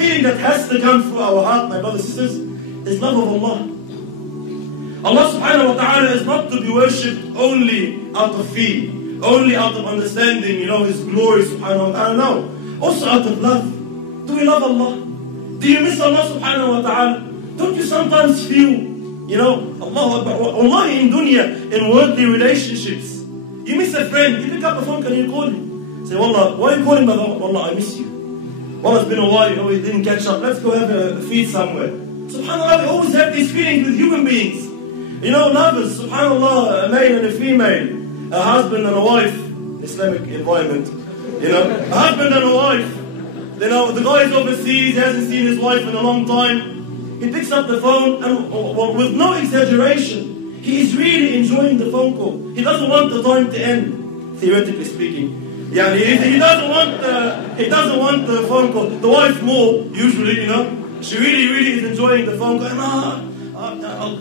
feeling that has to come through our heart, my brothers and sisters, is love of Allah. Allah subhanahu wa ta'ala is not to be worshipped only out of fear, only out of understanding, His glory subhanahu wa ta'ala. No. Also out of love. Do we love Allah? Do you miss Allah subhanahu wa ta'ala? Don't you sometimes feel, Allahu Akbar, Allah in dunya, in worldly relationships, you miss a friend, you pick up the phone and you call him. Say, Wallah, why are you calling me? Wallah, I miss you. Wallah, it's been a while, we didn't catch up. Let's go have a feed somewhere. SubhanAllah, we always have these feelings with human beings. Lovers, SubhanAllah, a male and a female, a husband and a wife, Islamic environment, a husband and a wife. The guy is overseas, he hasn't seen his wife in a long time. He picks up the phone and with no exaggeration, he is really enjoying the phone call. He doesn't want the time to end, theoretically speaking. Yeah, he doesn't want the phone call. The wife more, usually, she really is enjoying the phone call.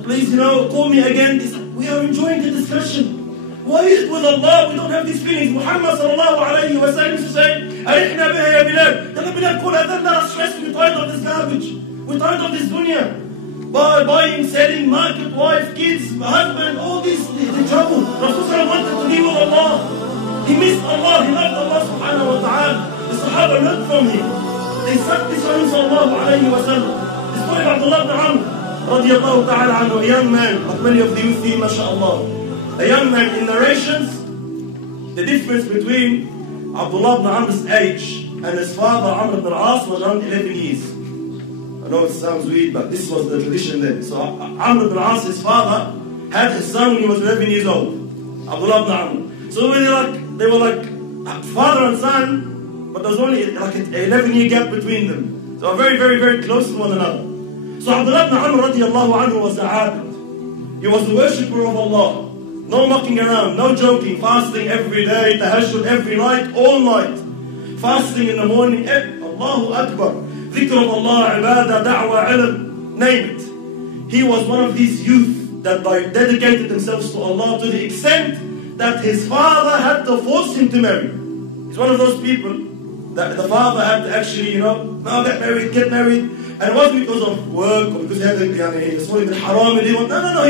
Please, call me again. We are enjoying the discussion. Why is it with Allah we don't have these feelings? Muhammad sallallahu alayhi wa sallam used to say, Arihna biha ya Bilal. Tell Bilal, call adhan, let us stress. We're tired of this garbage. We're tired of this dunya. Buying, selling, market, wife, kids, husband, all this, the trouble. Rasul wanted to be with Allah. He missed Allah. He loved Allah subhanahu wa ta'ala. The Sahaba learned from him. They said this on sallallahu alayhi wa sallam. The story of Abdullah ibn Amr radiyallahu ta'ala anhu, a young man, like many of the youth here, mashallah. A young man, in narrations, the difference between Abdullah ibn Amr's age and his father, Amr ibn al-As, was around 11 years. I know it sounds weird, but this was the tradition then. So Amr ibn al-As, his father, had his son when he was 11 years old. Abdullah ibn Amr. So they were like father and son, but there was only like an 11-year gap between them. So very, very, very close to one another. So Abdullah ibn Amr radiallahu anhu was a abid. He was the worshipper of Allah. No mucking around, no joking, fasting every day, tahajjud every night, all night. Fasting in the morning, Allahu Akbar. Dhikr of Allah, ibadah, da'wah, ilm, name it. He was one of these youth that dedicated themselves to Allah to the extent that his father had to force him to marry. He's one of those people that the father had to actually, now get married. And it wasn't because of work or because he had the haram. No,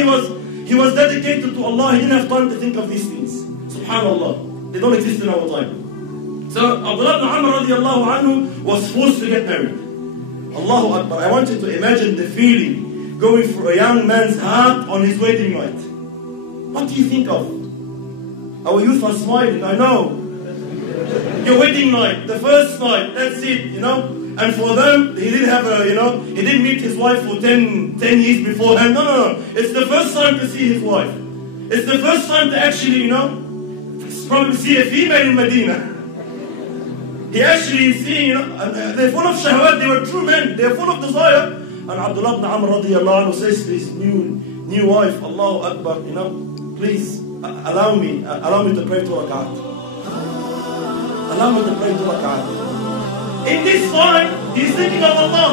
he was dedicated to Allah. He didn't have time to think of these things. SubhanAllah. They don't exist in our time. So Abdullah ibn Amr radiallahu anhu was forced to get married. Allahu Akbar. I want you to imagine the feeling going through a young man's heart on his wedding night. What do you think of? Our youth are smiling, I know. Your wedding night, the first night, that's it, And for them, he didn't have he didn't meet his wife for 10 years beforehand. No. It's the first time to see his wife. It's the first time to actually, probably see a female in Medina. He actually is seeing, they're full of shahwat, they were true men, they're full of desire. And Abdullah ibn Amr radiallahu anhu says to his new wife, Allahu Akbar, please allow me to pray 2 rak'at. Allow me to pray 2 rak'at. In this time, he's thinking of Allah.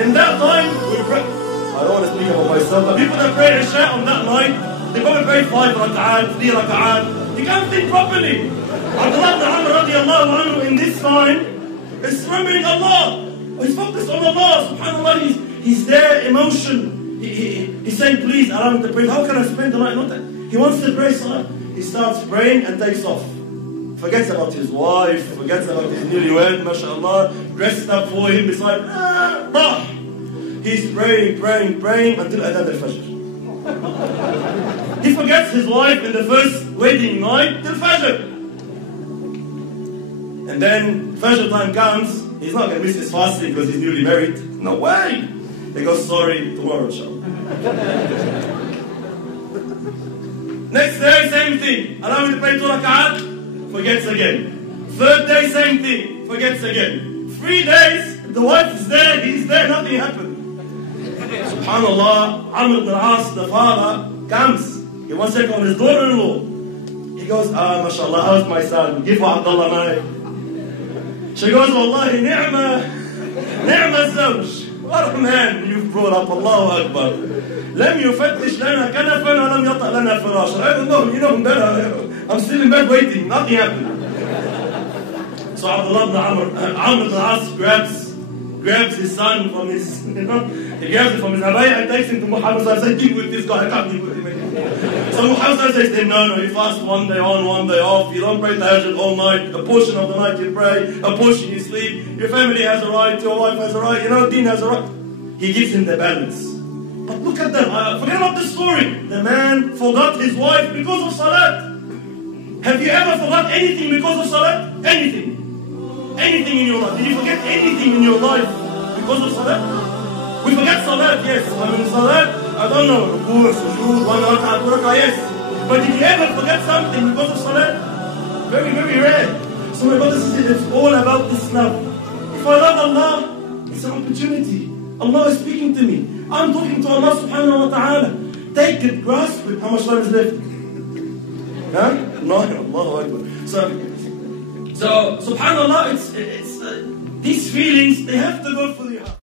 In that time, we pray. I don't want to speak about myself, but people that pray Isha on that night, they probably pray 5 rak'at, 3 rak'at. You can't think properly. Abdullah ibn Amr radiallahu anhu in this time is remembering Allah. He's focused on Allah. SubhanAllah, he's there, emotion. He's saying, please allow me to pray. How can I spend the night? Not that. He wants to pray salah. He starts praying and takes off. Forgets about his wife, forgets about his newlywed, mashallah, dressed up for him, beside, he's praying until Adhan al-Fajr. He forgets his wife in the first wedding night till Fajr. And then Fajr time comes, he's not going to miss his fasting because he's newly married. No way! He goes, sorry, tomorrow, inshallah. Next day, same thing. Allow me to pray 2 rak'at. Forgets again. 3rd day, same thing. Forgets again. 3 days, the wife is there, he's there, nothing happened. SubhanAllah, Amr ibn al-As, the father, comes. He wants to check on his daughter-in-law. He goes, mashallah, how's my son? Give Abdullah money. She goes, wallahi, ni'ma zawj. What a man you've brought up, Allahu Akbar. لم يفتش لنا كنفا ولم يطأ لنا فراشا. I don't know, I'm still in bed waiting, nothing happened. So Abdullah ibn Amr ibn al-As grabs grabs his son from his, he grabs him from his abaya and takes him to Muhammad and says, deal with this guy, I can't deal with him anymore. So Muhammad says to him, no, you fast one day on, one day off, you don't pray tahajjud all night, a portion of the night you pray, a portion you sleep, your family has a right, your wife has a right, Deen has a right. He gives him the balance. But look at them, forget about the story. The man forgot his wife because of salat. Have you ever forgot anything because of salat? Anything. Anything in your life. Did you forget anything in your life because of salat? We forget salat, yes. I mean salat, I don't know, ruku, sujood, 1 rak'ah, 2 rak'ah, yes. But did you ever forget something because of salat? Very, very rare. So my brothers and sisters, it's all about this love. If I love Allah, it's an opportunity. Allah is speaking to me. I'm talking to Allah subhanahu wa ta'ala. Take it, grasp it. How much time is left? Huh? No, Allahu Akbar. So subhanallah, these feelings, they have to go for the heart.